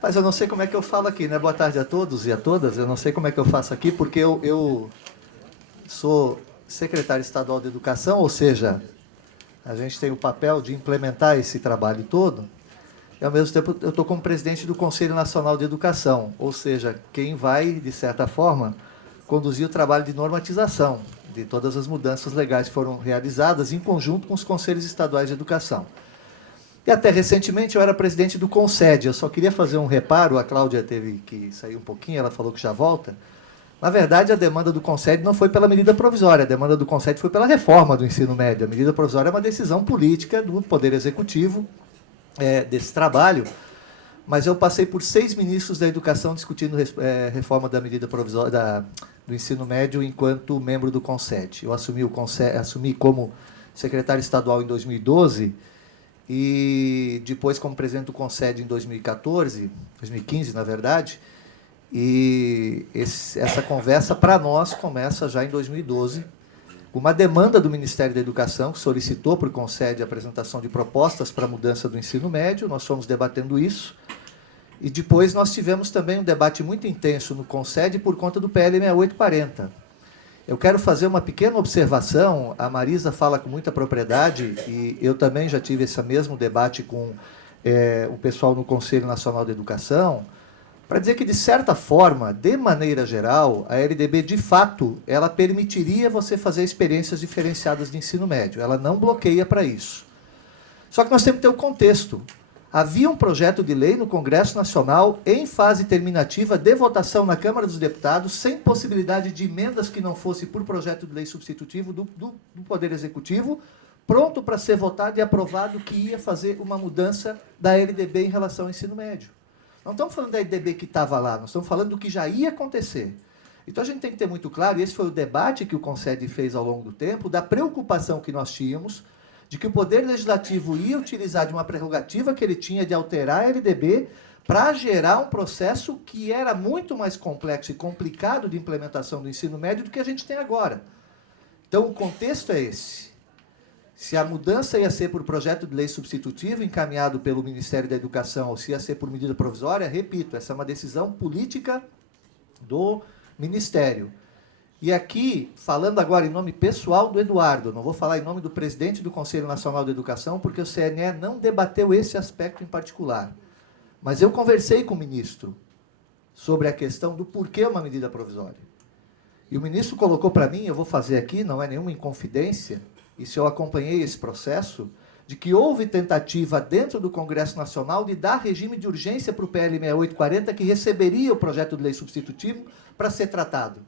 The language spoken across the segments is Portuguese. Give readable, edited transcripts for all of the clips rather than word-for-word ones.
Mas eu não sei como é que eu falo aqui, né? Boa tarde a todos e a todas. Eu não sei como é que eu faço aqui, porque eu sou secretário estadual de educação, ou seja, a gente tem o papel de implementar esse trabalho todo, e ao mesmo tempo eu estou como presidente do Conselho Nacional de Educação, ou seja, quem vai, de certa forma, conduzir o trabalho de normatização de todas as mudanças legais que foram realizadas em conjunto com os Conselhos Estaduais de Educação. E até recentemente eu era presidente do Concede. Eu só queria fazer um reparo, a Cláudia teve que sair um pouquinho, ela falou que já volta. Na verdade, a demanda do Concede não foi pela medida provisória, a demanda do Concede foi pela reforma do ensino médio. A medida provisória é uma decisão política do Poder Executivo desse trabalho, mas eu passei por 6 ministros da Educação discutindo reforma da medida provisória do ensino médio enquanto membro do Concede. Eu assumi como secretário estadual em 2012, e depois como presidente do Concede em 2014, 2015, na verdade, e essa conversa, para nós, começa já em 2012, com uma demanda do Ministério da Educação, que solicitou para o Concede a apresentação de propostas para a mudança do ensino médio, nós fomos debatendo isso, e depois nós tivemos também um debate muito intenso no Concede por conta do PL 6840. Eu quero fazer uma pequena observação, a Marisa fala com muita propriedade, e eu também já tive esse mesmo debate com o pessoal no Conselho Nacional de Educação, para dizer que, de certa forma, de maneira geral, a LDB, de fato, ela permitiria você fazer experiências diferenciadas de ensino médio, ela não bloqueia para isso. Só que nós temos que ter o contexto. Havia um projeto de lei no Congresso Nacional em fase terminativa de votação na Câmara dos Deputados, sem possibilidade de emendas que não fosse por projeto de lei substitutivo do Poder Executivo, pronto para ser votado e aprovado, que ia fazer uma mudança da LDB em relação ao ensino médio. Não estamos falando da LDB que estava lá, nós estamos falando do que já ia acontecer. Então a gente tem que ter muito claro, e esse foi o debate que o Concede fez ao longo do tempo, da preocupação que nós tínhamos de que o Poder Legislativo ia utilizar de uma prerrogativa que ele tinha de alterar a LDB para gerar um processo que era muito mais complexo e complicado de implementação do ensino médio do que a gente tem agora. Então, o contexto é esse. Se a mudança ia ser por projeto de lei substitutivo encaminhado pelo Ministério da Educação ou se ia ser por medida provisória, repito, essa é uma decisão política do Ministério. E aqui, falando agora em nome pessoal do Eduardo, não vou falar em nome do presidente do Conselho Nacional de Educação, porque o CNE não debateu esse aspecto em particular. Mas eu conversei com o ministro sobre a questão do porquê uma medida provisória. E o ministro colocou para mim, eu vou fazer aqui, não é nenhuma inconfidência, e se eu acompanhei esse processo, de que houve tentativa dentro do Congresso Nacional de dar regime de urgência para o PL 6840, que receberia o projeto de lei substitutivo para ser tratado.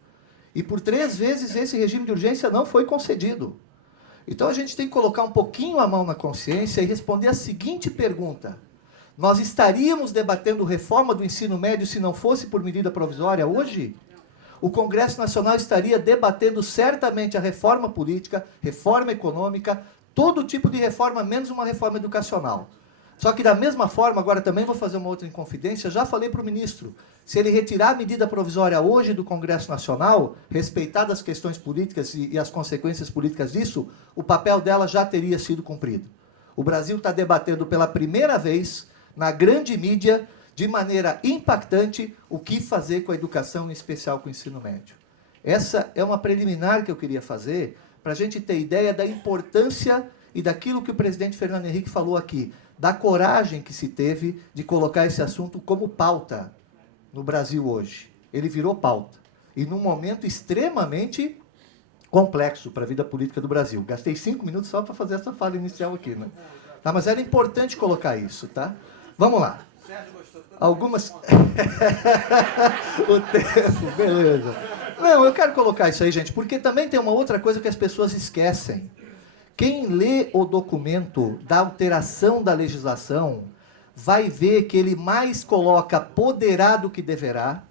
E por 3 vezes esse regime de urgência não foi concedido. Então a gente tem que colocar um pouquinho a mão na consciência e responder a seguinte pergunta: nós estaríamos debatendo reforma do ensino médio se não fosse por medida provisória hoje? O Congresso Nacional estaria debatendo certamente a reforma política, reforma econômica, todo tipo de reforma, menos uma reforma educacional. Só que, da mesma forma, agora também vou fazer uma outra inconfidência, já falei para o ministro, se ele retirar a medida provisória hoje do Congresso Nacional, respeitadas as questões políticas e as consequências políticas disso, o papel dela já teria sido cumprido. O Brasil está debatendo pela primeira vez, na grande mídia, de maneira impactante, o que fazer com a educação, em especial com o ensino médio. Essa é uma preliminar que eu queria fazer, para a gente ter ideia da importância e daquilo que o presidente Fernando Henrique falou aqui, da coragem que se teve de colocar esse assunto como pauta no Brasil hoje. Ele virou pauta. E num momento extremamente complexo para a vida política do Brasil. Gastei 5 minutos só para fazer essa fala inicial aqui, né? Tá, mas era importante colocar isso, tá? Vamos lá. Algumas... o tempo, beleza. Não, eu quero colocar isso aí, gente, porque também tem uma outra coisa que as pessoas esquecem. Quem lê o documento da alteração da legislação vai ver que ele mais coloca poderá do que deverá,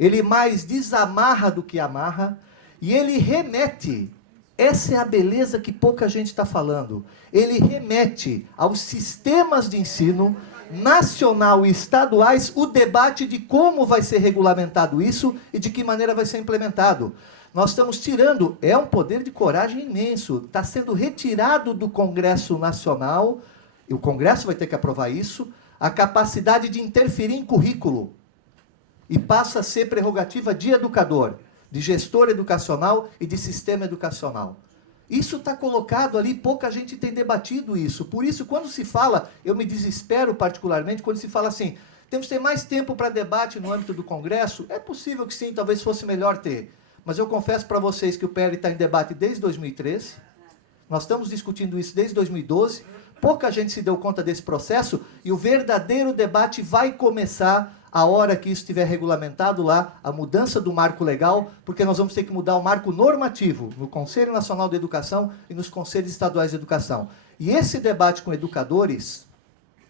ele mais desamarra do que amarra, e ele remete, essa é a beleza que pouca gente está falando, ele remete aos sistemas de ensino nacional e estaduais o debate de como vai ser regulamentado isso e de que maneira vai ser implementado. Nós estamos tirando, é um poder de coragem imenso, está sendo retirado do Congresso Nacional, e o Congresso vai ter que aprovar isso, a capacidade de interferir em currículo e passa a ser prerrogativa de educador, de gestor educacional e de sistema educacional. Isso está colocado ali, pouca gente tem debatido isso. Por isso, quando se fala, eu me desespero particularmente, quando se fala assim, temos que ter mais tempo para debate no âmbito do Congresso. É possível que sim, talvez fosse melhor ter. Mas eu confesso para vocês que o PL está em debate desde 2013. Nós estamos discutindo isso desde 2012. Pouca gente se deu conta desse processo e o verdadeiro debate vai começar a hora que isso estiver regulamentado lá, a mudança do marco legal, porque nós vamos ter que mudar o marco normativo no Conselho Nacional de Educação e nos Conselhos Estaduais de Educação. E esse debate com educadores,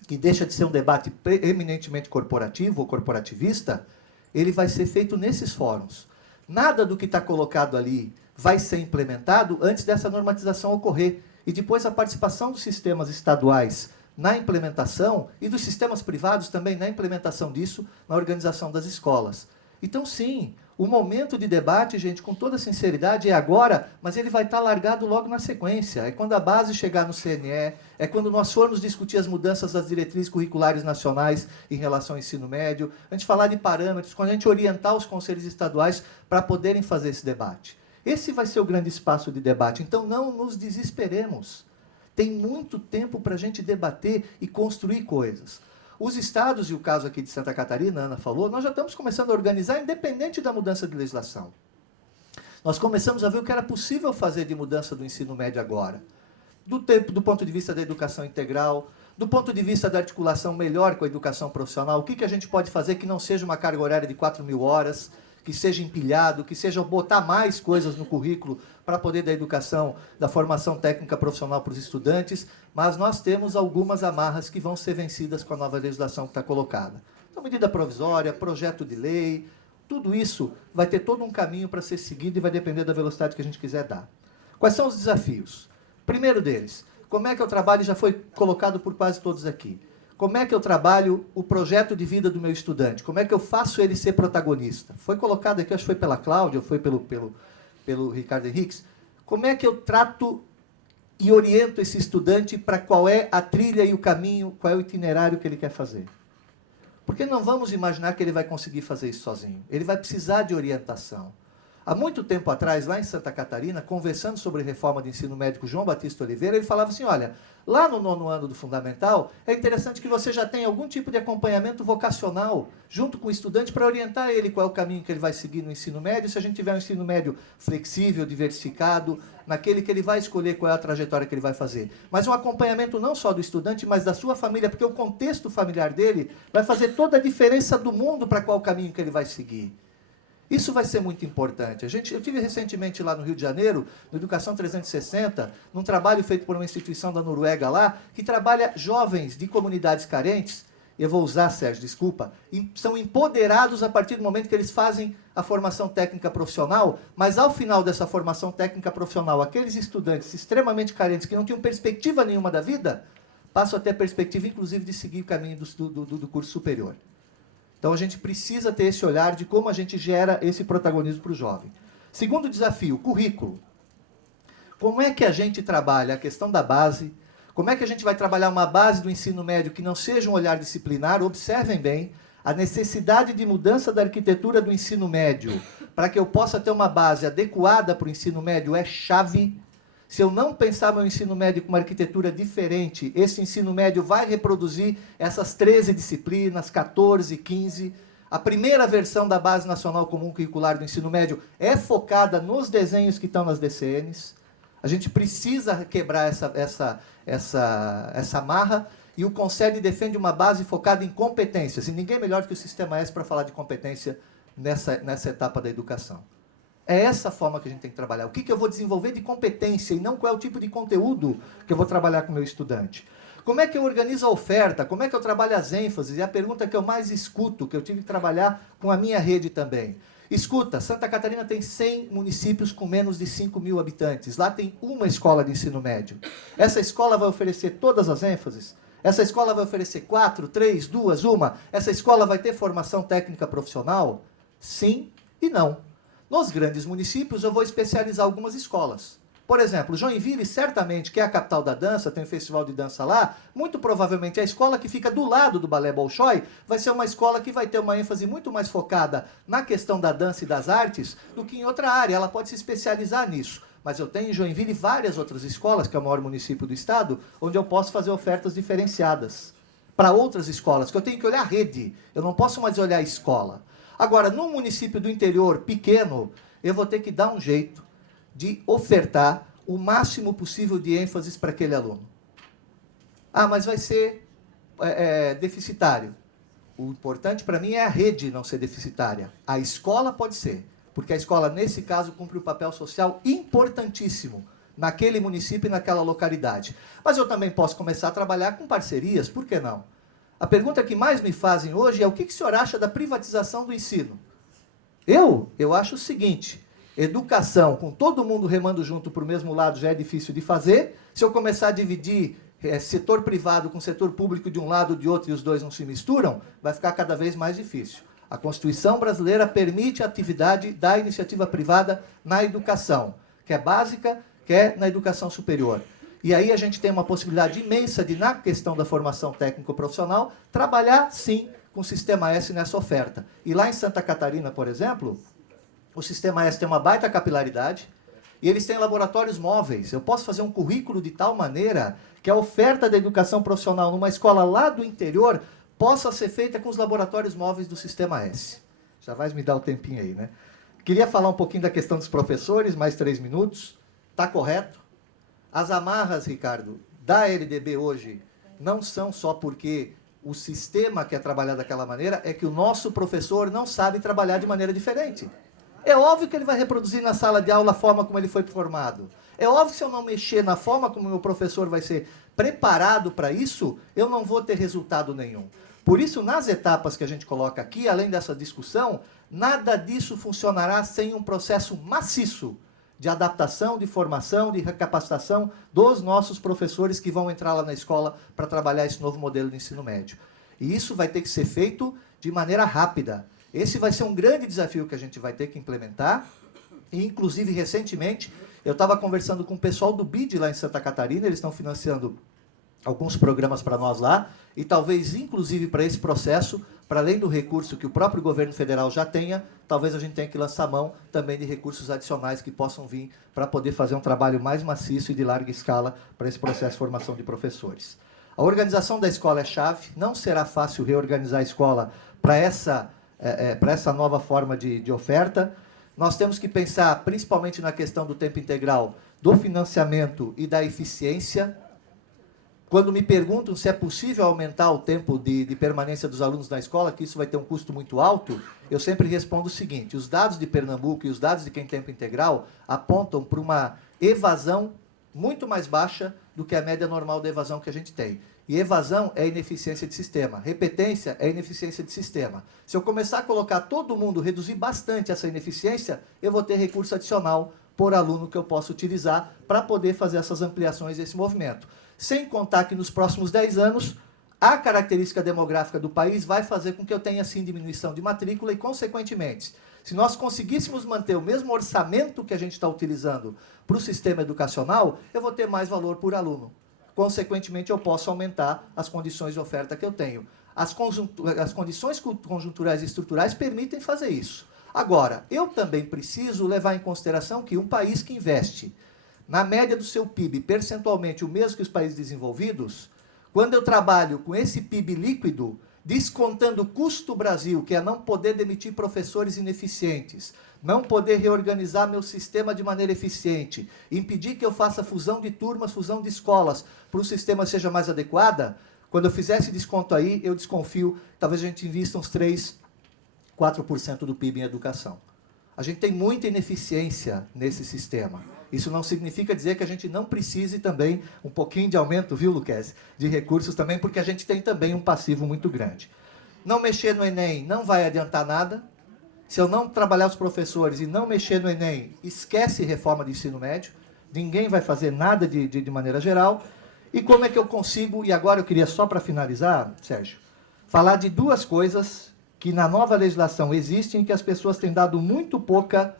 que deixa de ser um debate eminentemente corporativo ou corporativista, ele vai ser feito nesses fóruns. Nada do que está colocado ali vai ser implementado antes dessa normatização ocorrer. E depois a participação dos sistemas estaduais na implementação e dos sistemas privados também na implementação disso, na organização das escolas. Então, sim, o momento de debate, gente, com toda sinceridade, é agora, mas ele vai estar largado logo na sequência. É quando a base chegar no CNE, é quando nós formos discutir as mudanças das diretrizes curriculares nacionais em relação ao ensino médio, a gente falar de parâmetros, quando a gente orientar os conselhos estaduais para poderem fazer esse debate. Esse vai ser o grande espaço de debate. Então, não nos desesperemos. Tem muito tempo para a gente debater e construir coisas. Os estados, e o caso aqui de Santa Catarina, a Ana falou, nós já estamos começando a organizar independente da mudança de legislação. Nós começamos a ver o que era possível fazer de mudança do ensino médio agora. Do ponto de vista da educação integral, do ponto de vista da articulação melhor com a educação profissional, o que a gente pode fazer que não seja uma carga horária de 4.000 horas, que seja empilhado, que seja botar mais coisas no currículo para poder dar educação, da formação técnica profissional para os estudantes, mas nós temos algumas amarras que vão ser vencidas com a nova legislação que está colocada. Então, medida provisória, projeto de lei, tudo isso vai ter todo um caminho para ser seguido e vai depender da velocidade que a gente quiser dar. Quais são os desafios? Primeiro deles, como é que eu trabalho, já foi colocado por quase todos aqui. Como é que eu trabalho o projeto de vida do meu estudante? Como é que eu faço ele ser protagonista? Foi colocado aqui, acho que foi pela Cláudia, ou foi pelo Ricardo Henriques. Como é que eu trato e oriento esse estudante para qual é a trilha e o caminho, qual é o itinerário que ele quer fazer? Porque não vamos imaginar que ele vai conseguir fazer isso sozinho. Ele vai precisar de orientação. Há muito tempo atrás, lá em Santa Catarina, conversando sobre reforma de ensino médio com João Batista Oliveira, ele falava assim, olha, lá no 9º ano do Fundamental, é interessante que você já tenha algum tipo de acompanhamento vocacional junto com o estudante para orientar ele qual é o caminho que ele vai seguir no ensino médio, se a gente tiver um ensino médio flexível, diversificado, naquele que ele vai escolher qual é a trajetória que ele vai fazer. Mas um acompanhamento não só do estudante, mas da sua família, porque o contexto familiar dele vai fazer toda a diferença do mundo para qual caminho que ele vai seguir. Isso vai ser muito importante. Eu tive recentemente lá no Rio de Janeiro, no Educação 360, num trabalho feito por uma instituição da Noruega lá, que trabalha jovens de comunidades carentes, eu vou usar, Sérgio, desculpa, são empoderados a partir do momento que eles fazem a formação técnica profissional, mas ao final dessa formação técnica profissional, aqueles estudantes extremamente carentes, que não tinham perspectiva nenhuma da vida, passam a ter perspectiva, inclusive, de seguir o caminho do curso superior. Então, a gente precisa ter esse olhar de como a gente gera esse protagonismo para o jovem. Segundo desafio, currículo. Como é que a gente trabalha a questão da base? Como é que a gente vai trabalhar uma base do ensino médio que não seja um olhar disciplinar? Observem bem, a necessidade de mudança da arquitetura do ensino médio para que eu possa ter uma base adequada para o ensino médio é chave. Se eu não pensar meu ensino médio com uma arquitetura diferente, esse ensino médio vai reproduzir essas 13 disciplinas, 14, 15. A primeira versão da Base Nacional Comum Curricular do Ensino Médio é focada nos desenhos que estão nas DCNs. A gente precisa quebrar essa amarra e o Conselho defende uma base focada em competências. E ninguém melhor do que o Sistema S para falar de competência nessa etapa da educação. É essa forma que a gente tem que trabalhar. O que eu vou desenvolver de competência e não qual é o tipo de conteúdo que eu vou trabalhar com o meu estudante. Como é que eu organizo a oferta? Como é que eu trabalho as ênfases? E a pergunta que eu mais escuto, que eu tive que trabalhar com a minha rede também. Escuta, Santa Catarina tem 100 municípios com menos de 5.000 habitantes. Lá tem uma escola de ensino médio. Essa escola vai oferecer todas as ênfases? Essa escola vai oferecer 4, 3, 2, 1? Essa escola vai ter formação técnica profissional? Sim e não. Nos grandes municípios, eu vou especializar algumas escolas. Por exemplo, Joinville, certamente, que é a capital da dança, tem um festival de dança lá, muito provavelmente a escola que fica do lado do Balé Bolshoi vai ser uma escola que vai ter uma ênfase muito mais focada na questão da dança e das artes do que em outra área. Ela pode se especializar nisso. Mas eu tenho em Joinville várias outras escolas, que é o maior município do estado, onde eu posso fazer ofertas diferenciadas para outras escolas, que eu tenho que olhar a rede, eu não posso mais olhar a escola. Agora, num município do interior pequeno, eu vou ter que dar um jeito de ofertar o máximo possível de ênfases para aquele aluno. Ah, mas vai ser deficitário. O importante para mim é a rede não ser deficitária. A escola pode ser, porque a escola, nesse caso, cumpre um papel social importantíssimo naquele município e naquela localidade. Mas eu também posso começar a trabalhar com parcerias, por que não? A pergunta que mais me fazem hoje é o que o senhor acha da privatização do ensino? Eu acho o seguinte: educação, com todo mundo remando junto para o mesmo lado, já é difícil de fazer. Se eu começar a dividir setor privado com setor público de um lado ou de outro e os dois não se misturam, vai ficar cada vez mais difícil. A Constituição brasileira permite a atividade da iniciativa privada na educação, que é básica, que é na educação superior. E aí a gente tem uma possibilidade imensa de, na questão da formação técnico-profissional, trabalhar, sim, com o Sistema S nessa oferta. E lá em Santa Catarina, por exemplo, o Sistema S tem uma baita capilaridade e eles têm laboratórios móveis. Eu posso fazer um currículo de tal maneira que a oferta da educação profissional numa escola lá do interior possa ser feita com os laboratórios móveis do Sistema S. Já vai me dar o tempinho aí, né? Queria falar um pouquinho da questão dos professores, mais 3 minutos. Está correto? As amarras, Ricardo, da LDB hoje não são só porque o sistema quer trabalhar daquela maneira, é que o nosso professor não sabe trabalhar de maneira diferente. É óbvio que ele vai reproduzir na sala de aula a forma como ele foi formado. É óbvio que se eu não mexer na forma como o meu professor vai ser preparado para isso, eu não vou ter resultado nenhum. Por isso, nas etapas que a gente coloca aqui, além dessa discussão, nada disso funcionará sem um processo maciço de adaptação, de formação, de recapacitação dos nossos professores que vão entrar lá na escola para trabalhar esse novo modelo de ensino médio. E isso vai ter que ser feito de maneira rápida. Esse vai ser um grande desafio que a gente vai ter que implementar. E, inclusive, recentemente, eu estava conversando com o pessoal do BID lá em Santa Catarina, eles estão financiando alguns programas para nós lá, e talvez, inclusive, para esse processo, para além do recurso que o próprio governo federal já tenha, talvez a gente tenha que lançar mão também de recursos adicionais que possam vir para poder fazer um trabalho mais maciço e de larga escala para esse processo de formação de professores. A organização da escola é chave, não será fácil reorganizar a escola para essa nova forma de oferta. Nós temos que pensar principalmente na questão do tempo integral, do financiamento e da eficiência. Quando me perguntam se é possível aumentar o tempo de permanência dos alunos na escola, que isso vai ter um custo muito alto, eu sempre respondo o seguinte: os dados de Pernambuco e os dados de quem tem tempo integral apontam para uma evasão muito mais baixa do que a média normal da evasão que a gente tem. E evasão é ineficiência de sistema. Repetência é ineficiência de sistema. Se eu começar a colocar todo mundo, reduzir bastante essa ineficiência, eu vou ter recurso adicional por aluno que eu posso utilizar para poder fazer essas ampliações desse movimento. Sem contar que nos próximos 10 anos, a característica demográfica do país vai fazer com que eu tenha, sim, diminuição de matrícula e, consequentemente, se nós conseguíssemos manter o mesmo orçamento que a gente está utilizando para o sistema educacional, eu vou ter mais valor por aluno. Consequentemente, eu posso aumentar as condições de oferta que eu tenho. As condições conjunturais e estruturais permitem fazer isso. Agora, eu também preciso levar em consideração que um país que investe na média do seu PIB, percentualmente o mesmo que os países desenvolvidos, quando eu trabalho com esse PIB líquido, descontando o custo Brasil, que é não poder demitir professores ineficientes, não poder reorganizar meu sistema de maneira eficiente, impedir que eu faça fusão de turmas, fusão de escolas, para o sistema seja mais adequada, quando eu fizer esse desconto aí, eu desconfio, talvez a gente invista uns 3, 4% do PIB em educação. A gente tem muita ineficiência nesse sistema. Isso não significa dizer que a gente não precise também um pouquinho de aumento, viu, Luquezzi, de recursos também, porque a gente tem também um passivo muito grande. Não mexer no Enem não vai adiantar nada. Se eu não trabalhar os professores e não mexer no Enem, esquece reforma de ensino médio. Ninguém vai fazer nada de maneira geral. E como é que eu consigo, e agora eu queria só para finalizar, Sérgio, falar de duas coisas que na nova legislação existem e que as pessoas têm dado muito pouca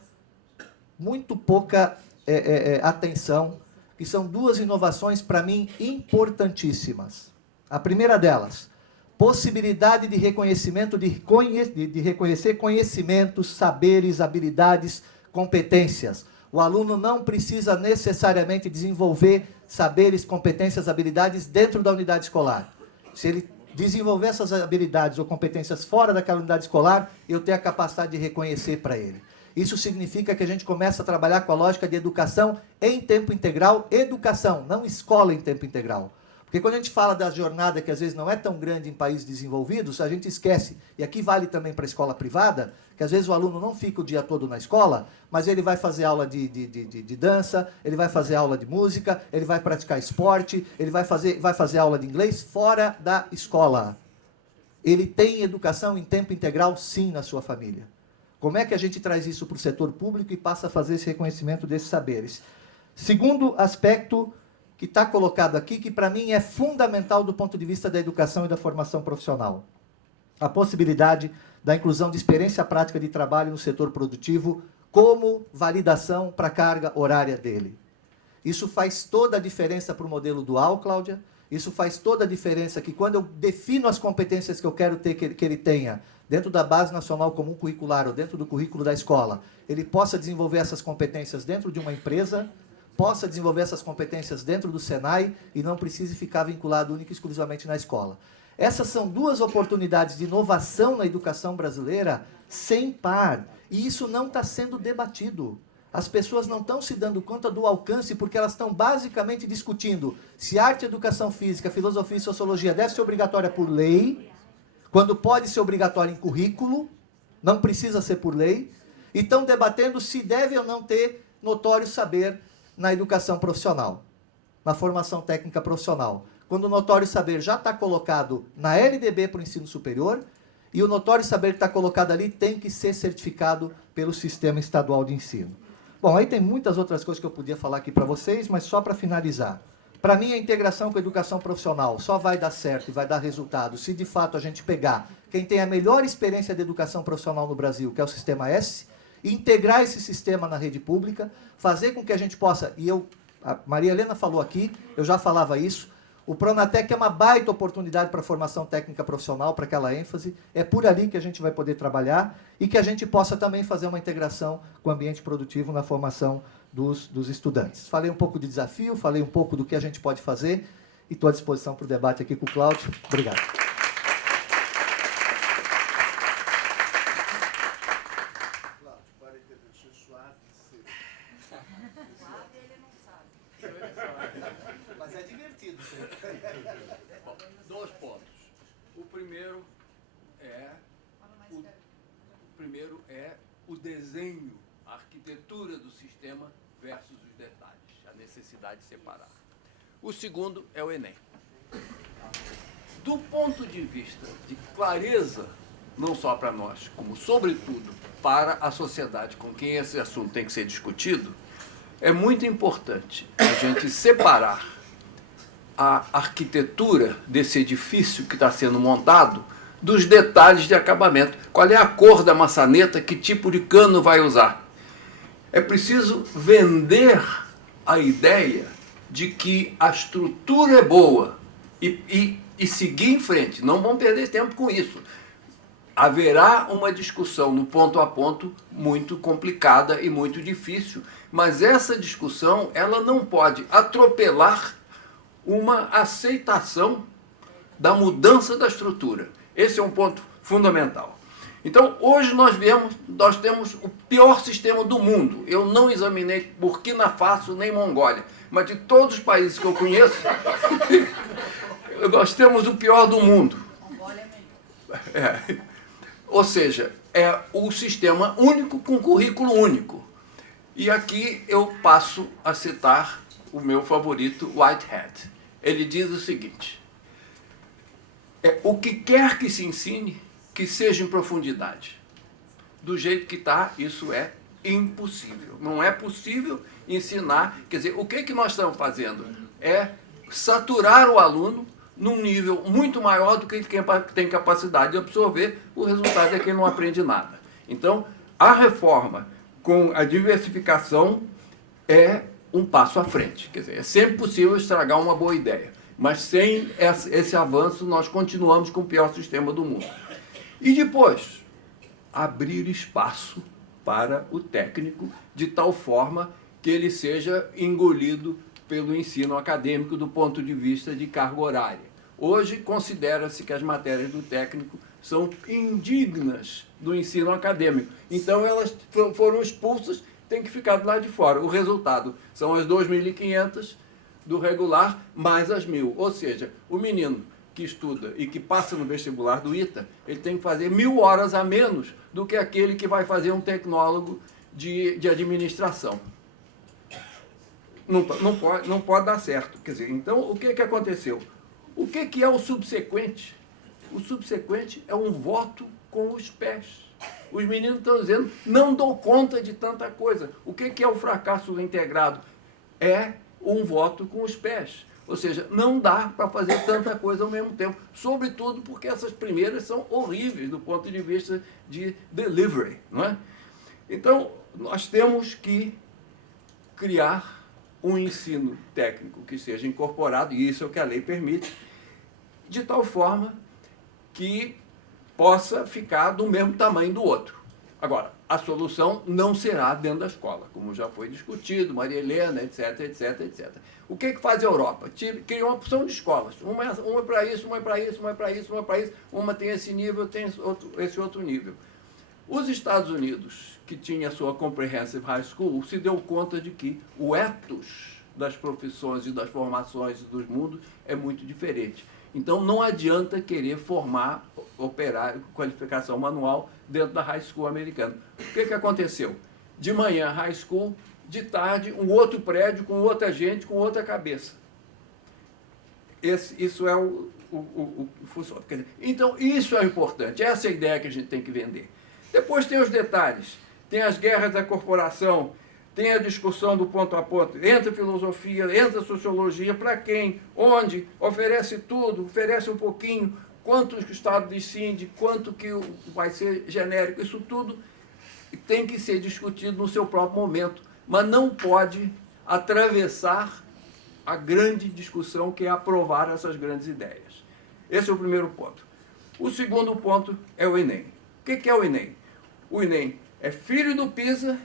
atenção, que são duas inovações, para mim, importantíssimas. A primeira delas, possibilidade de reconhecimento, de reconhecer conhecimentos, saberes, habilidades, competências. O aluno não precisa necessariamente desenvolver saberes, competências, habilidades dentro da unidade escolar. Se ele desenvolver essas habilidades ou competências fora daquela unidade escolar, eu tenho a capacidade de reconhecer para ele. Isso significa que a gente começa a trabalhar com a lógica de educação em tempo integral, educação, não escola em tempo integral. Porque quando a gente fala da jornada, que às vezes não é tão grande em países desenvolvidos, a gente esquece, e aqui vale também para a escola privada, que às vezes o aluno não fica o dia todo na escola, mas ele vai fazer aula de dança, ele vai fazer aula de música, ele vai praticar esporte, ele vai fazer aula de inglês fora da escola. Ele tem educação em tempo integral, sim, na sua família. Como é que a gente traz isso para o setor público e passa a fazer esse reconhecimento desses saberes? Segundo aspecto que está colocado aqui, que para mim é fundamental do ponto de vista da educação e da formação profissional. A possibilidade da inclusão de experiência prática de trabalho no setor produtivo como validação para a carga horária dele. Isso faz toda a diferença para o modelo dual, Cláudia. Isso faz toda a diferença que quando eu defino as competências que eu quero ter, que ele tenha, dentro da Base Nacional Comum Curricular ou dentro do currículo da escola, ele possa desenvolver essas competências dentro de uma empresa, possa desenvolver essas competências dentro do Senai e não precise ficar vinculado única e exclusivamente na escola. Essas são duas oportunidades de inovação na educação brasileira sem par. E isso não está sendo debatido. As pessoas não estão se dando conta do alcance porque elas estão basicamente discutindo se arte, educação física, filosofia e sociologia deve ser obrigatória por lei, quando pode ser obrigatória em currículo, não precisa ser por lei, e estão debatendo se deve ou não ter notório saber na educação profissional, na formação técnica profissional. Quando o notório saber já está colocado na LDB para o ensino superior, e o notório saber que está colocado ali tem que ser certificado pelo Sistema Estadual de Ensino. Bom, aí tem muitas outras coisas que eu podia falar aqui para vocês, mas só para finalizar. Para mim, a integração com a educação profissional só vai dar certo e vai dar resultado se, de fato, a gente pegar quem tem a melhor experiência de educação profissional no Brasil, que é o Sistema S, integrar esse sistema na rede pública, fazer com que a gente possa, a Maria Helena falou aqui, eu já falava isso, o Pronatec é uma baita oportunidade para a formação técnica profissional, para aquela ênfase, é por ali que a gente vai poder trabalhar e que a gente possa também fazer uma integração com o ambiente produtivo na formação dos estudantes. Falei um pouco de desafio, falei um pouco do que a gente pode fazer e estou à disposição para o debate aqui com o Cláudio. Obrigado. Mas é divertido. Bom, 2 pontos. O primeiro é o desenho, a arquitetura do sistema versus os detalhes, a necessidade de separar. O segundo é o Enem. Do ponto de vista de clareza, não só para nós, como sobretudo para a sociedade com quem esse assunto tem que ser discutido, é muito importante a gente separar a arquitetura desse edifício que está sendo montado dos detalhes de acabamento. Qual é a cor da maçaneta, que tipo de cano vai usar? É preciso vender a ideia de que a estrutura é boa e seguir em frente. Não vamos perder tempo com isso. Haverá uma discussão no ponto a ponto muito complicada e muito difícil, mas essa discussão ela não pode atropelar uma aceitação da mudança da estrutura. Esse é um ponto fundamental. Então, hoje nós temos o pior sistema do mundo. Eu não examinei Burkina Faso nem Mongólia, mas de todos os países que eu conheço, nós temos o pior do mundo. Ou seja, é o sistema único com currículo único. E aqui eu passo a citar o meu favorito, Whitehead. Ele diz o seguinte: o que quer que se ensine, que seja em profundidade. Do jeito que está, isso é impossível. Não é possível ensinar. Quer dizer, o que nós estamos fazendo? É saturar o aluno num nível muito maior do que ele tem capacidade de absorver. O resultado é que ele não aprende nada. Então, a reforma com a diversificação é um passo à frente. Quer dizer, é sempre possível estragar uma boa ideia, mas sem esse avanço nós continuamos com o pior sistema do mundo. E depois, abrir espaço para o técnico de tal forma que ele seja engolido pelo ensino acadêmico do ponto de vista de carga horária. Hoje, considera-se que as matérias do técnico são indignas do ensino acadêmico. Então, elas foram expulsas, têm que ficar do lado de fora. O resultado são as 2.500 do regular, mais as 1.000. Ou seja, o menino que estuda e que passa no vestibular do ITA, ele tem que fazer 1.000 horas a menos do que aquele que vai fazer um tecnólogo de administração. Não pode dar certo. Quer dizer, então, o que aconteceu? O que é o subsequente? O subsequente é um voto com os pés. Os meninos estão dizendo, não dou conta de tanta coisa. O que é o fracasso integrado? É um voto com os pés. Ou seja, não dá para fazer tanta coisa ao mesmo tempo. Sobretudo porque essas primeiras são horríveis do ponto de vista de delivery, não é? Então, nós temos que criar um ensino técnico que seja incorporado, e isso é o que a lei permite, de tal forma que possa ficar do mesmo tamanho do outro. Agora, a solução não será dentro da escola, como já foi discutido, Maria Helena, etc, etc, etc. O que faz a Europa? Cria uma opção de escolas. Uma é para isso, uma é para isso, uma é para isso, uma é para isso. Uma tem esse nível, tem esse outro nível. Os Estados Unidos, que tinha a sua Comprehensive High School, se deu conta de que o ethos das profissões e das formações dos mundos é muito diferente. Então, não adianta querer formar operário com qualificação manual dentro da high school americana. O que aconteceu? De manhã, high school, de tarde, um outro prédio com outra gente, com outra cabeça. Isso é o funciona. Então, isso é importante. Essa é a ideia que a gente tem que vender. Depois tem os detalhes. Tem as guerras da corporação, tem a discussão do ponto a ponto, entra filosofia, entra sociologia, para quem, onde, oferece tudo, oferece um pouquinho, quanto o Estado decide, quanto que vai ser genérico, isso tudo tem que ser discutido no seu próprio momento, mas não pode atravessar a grande discussão que é aprovar essas grandes ideias. Esse é o primeiro ponto. O segundo ponto é o Enem. O que é o Enem? O Enem é filho do PISA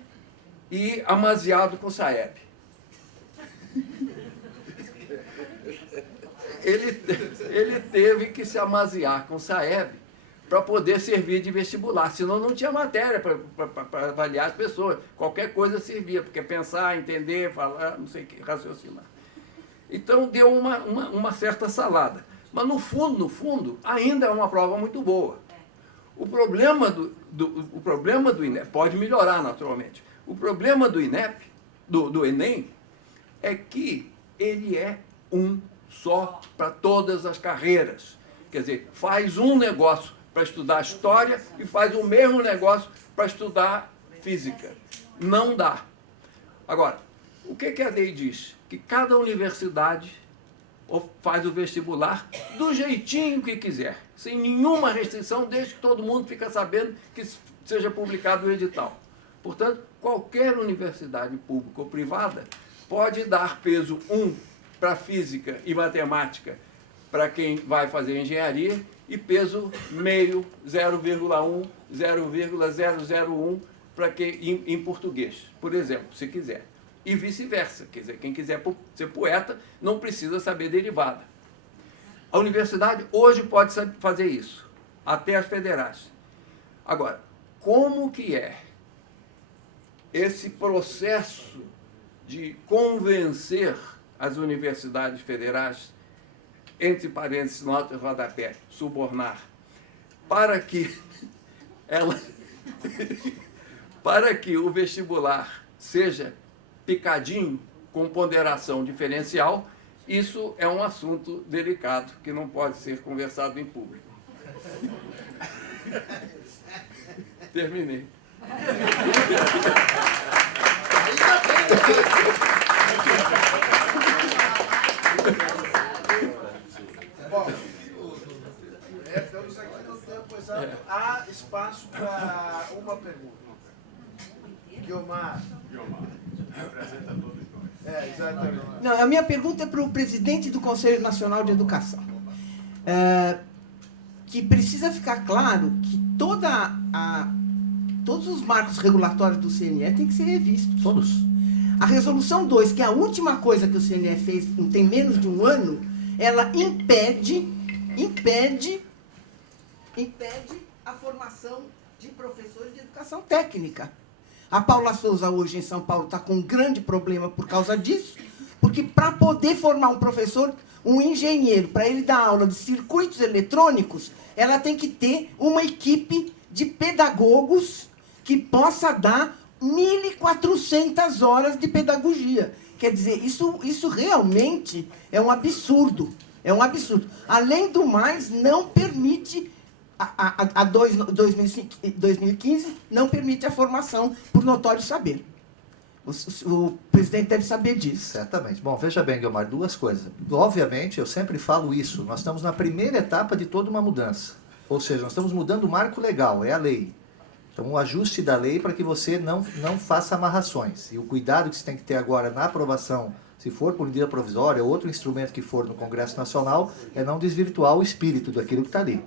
e amaziado com Saeb. Ele teve que se amaziar com Saeb para poder servir de vestibular, senão não tinha matéria para avaliar as pessoas. Qualquer coisa servia, porque pensar, entender, falar, não sei o que, raciocinar. Então deu uma certa salada. Mas no fundo, ainda é uma prova muito boa. O problema do INEP, pode melhorar naturalmente, o problema do INEP, do Enem, é que ele é um só para todas as carreiras. Quer dizer, faz um negócio para estudar história e faz o mesmo negócio para estudar física. Não dá. Agora, o que a lei diz? Que cada universidade faz o vestibular do jeitinho que quiser, sem nenhuma restrição, desde que todo mundo fique sabendo que seja publicado o edital. Portanto, qualquer universidade pública ou privada pode dar peso 1 para física e matemática para quem vai fazer engenharia e peso meio, 0,1, 0,001 para quem em português, por exemplo, se quiser. E vice-versa, quer dizer, quem quiser ser poeta não precisa saber derivada. A universidade hoje pode fazer isso, até as federais. Agora, como que é esse processo de convencer as universidades federais, entre parênteses, nota de rodapé, subornar, para que para que o vestibular seja picadinho, com ponderação diferencial, isso é um assunto delicado, que não pode ser conversado em público. Terminei. Bom, estamos aqui no tempo exato. Há espaço para uma pergunta. Guiomar. Representa todo Exatamente. Não, a minha pergunta é para o presidente do Conselho Nacional de Educação. Que precisa ficar claro que todos os marcos regulatórios do CNE têm que ser revistos. Todos. A Resolução 2, que é a última coisa que o CNE fez, não tem menos de um ano, ela impede a formação de professores de educação técnica. A Paula Souza, hoje em São Paulo, está com um grande problema por causa disso, porque para poder formar um professor, um engenheiro, para ele dar aula de circuitos eletrônicos, ela tem que ter uma equipe de pedagogos que possa dar 1.400 horas de pedagogia. Quer dizer, isso realmente é um absurdo. É um absurdo. Além do mais, não permite, a 2015, não permite a formação por notório saber. O presidente deve saber disso. Certamente. Bom, veja bem, Guilmar, duas coisas. Obviamente, eu sempre falo isso, nós estamos na primeira etapa de toda uma mudança. Ou seja, nós estamos mudando o marco legal, é a lei. Então, o ajuste da lei para que você não faça amarrações. E o cuidado que você tem que ter agora na aprovação, se for por medida provisória ou outro instrumento que for no Congresso Nacional, é não desvirtuar o espírito daquilo que está ali.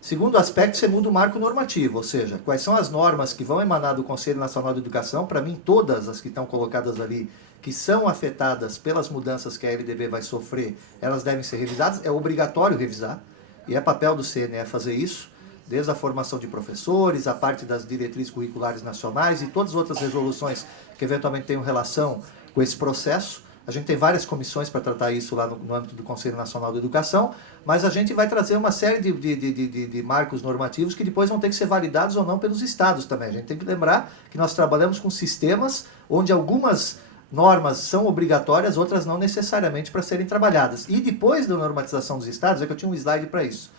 Segundo aspecto, você muda o marco normativo, ou seja, quais são as normas que vão emanar do Conselho Nacional de Educação. Para mim, todas as que estão colocadas ali, que são afetadas pelas mudanças que a LDB vai sofrer, elas devem ser revisadas. É obrigatório revisar, e é papel do CNE fazer isso, desde a formação de professores, a parte das diretrizes curriculares nacionais e todas as outras resoluções que eventualmente tenham relação com esse processo. A gente tem várias comissões para tratar isso lá no âmbito do Conselho Nacional de Educação, mas a gente vai trazer uma série de marcos normativos que depois vão ter que ser validados ou não pelos estados também. A gente tem que lembrar que nós trabalhamos com sistemas onde algumas normas são obrigatórias, outras não necessariamente para serem trabalhadas. E depois da normatização dos estados, é que eu tinha um slide para isso,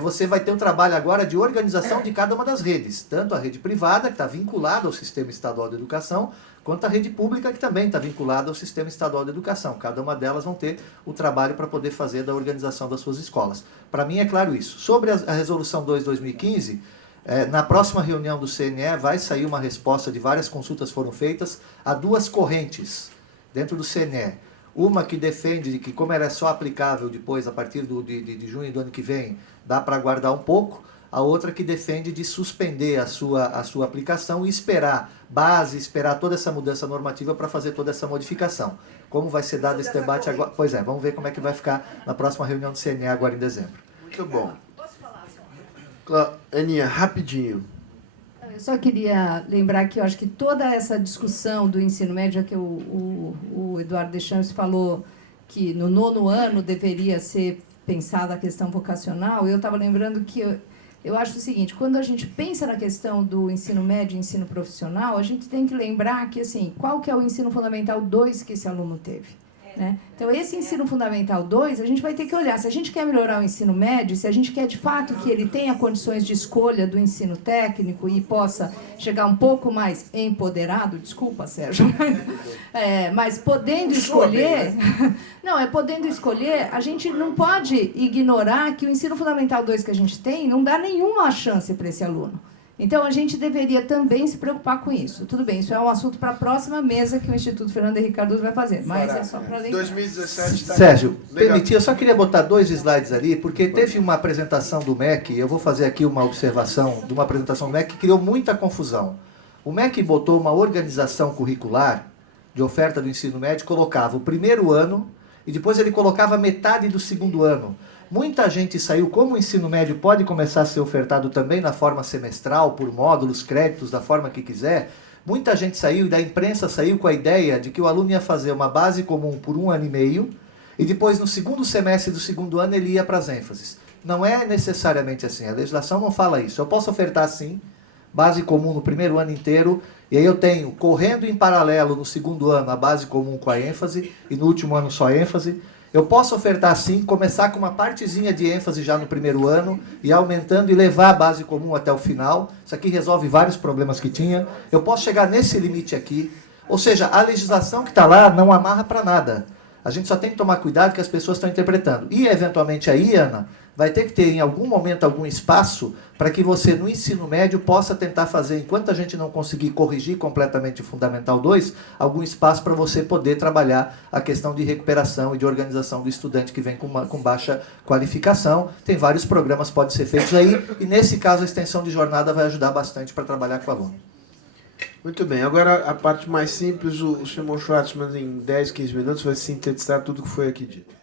você vai ter um trabalho agora de organização de cada uma das redes, tanto a rede privada, que está vinculada ao Sistema Estadual de Educação, quanto a rede pública, que também está vinculada ao Sistema Estadual de Educação. Cada uma delas vão ter o trabalho para poder fazer da organização das suas escolas. Para mim é claro isso. Sobre a Resolução 2 de 2015, na próxima reunião do CNE vai sair uma resposta de várias consultas foram feitas a duas correntes dentro do CNE. Uma que defende de que, como ela é só aplicável depois, a partir de junho do ano que vem, dá para aguardar um pouco. A outra que defende de suspender a sua aplicação e esperar toda essa mudança normativa para fazer toda essa modificação. Como vai ser dado esse debate agora? Pois é, vamos ver como é que vai ficar na próxima reunião do CNE agora em dezembro. Muito bom. Posso falar? Aninha, rapidinho. Eu só queria lembrar que eu acho que toda essa discussão do ensino médio, que o Eduardo Deschamps falou que no 9º ano deveria ser pensada a questão vocacional, eu estava lembrando que eu acho o seguinte, quando a gente pensa na questão do ensino médio e ensino profissional, a gente tem que lembrar que, assim, qual que é o ensino fundamental 2 que esse aluno teve? Né? Então, esse ensino fundamental 2, a gente vai ter que olhar. Se a gente quer melhorar o ensino médio, se a gente quer, de fato, que ele tenha condições de escolha do ensino técnico e possa chegar um pouco mais empoderado, desculpa, Sérgio, mas podendo escolher... Não, podendo escolher, a gente não pode ignorar que o ensino fundamental 2 que a gente tem não dá nenhuma chance para esse aluno. Então, a gente deveria também se preocupar com isso. Tudo bem, isso é um assunto para a próxima mesa que o Instituto Fernando Henrique Cardoso vai fazer, mas é só para lembrar. 2017 está... Sérgio, permitir, eu só queria botar 2 slides ali, porque teve uma apresentação do MEC, eu vou fazer aqui uma observação de uma apresentação do MEC que criou muita confusão. O MEC botou uma organização curricular de oferta do ensino médio, colocava o primeiro ano e depois ele colocava metade do segundo ano. Muita gente saiu, como o ensino médio pode começar a ser ofertado também na forma semestral, por módulos, créditos, da forma que quiser, muita gente saiu e da imprensa saiu com a ideia de que o aluno ia fazer uma base comum por 1 ano e meio e depois no segundo semestre do segundo ano ele ia para as ênfases. Não é necessariamente assim, a legislação não fala isso. Eu posso ofertar sim, base comum no primeiro ano inteiro, e aí eu tenho, correndo em paralelo no segundo ano, a base comum com a ênfase, e no último ano só ênfase. Eu posso ofertar assim, começar com uma partezinha de ênfase já no primeiro ano, e aumentando e levar a base comum até o final. Isso aqui resolve vários problemas que tinha. Eu posso chegar nesse limite aqui. Ou seja, a legislação que está lá não amarra para nada. A gente só tem que tomar cuidado que as pessoas estão interpretando. E, eventualmente, aí, Ana, vai ter que ter, em algum momento, algum espaço para que você, no ensino médio, possa tentar fazer, enquanto a gente não conseguir corrigir completamente o Fundamental 2, algum espaço para você poder trabalhar a questão de recuperação e de organização do estudante que vem com baixa qualificação. Tem vários programas que podem ser feitos aí, e, nesse caso, a extensão de jornada vai ajudar bastante para trabalhar com o aluno. Muito bem, agora a parte mais simples, o Simon Schwartzman, em 10, 15 minutos, vai sintetizar tudo que foi aqui dito.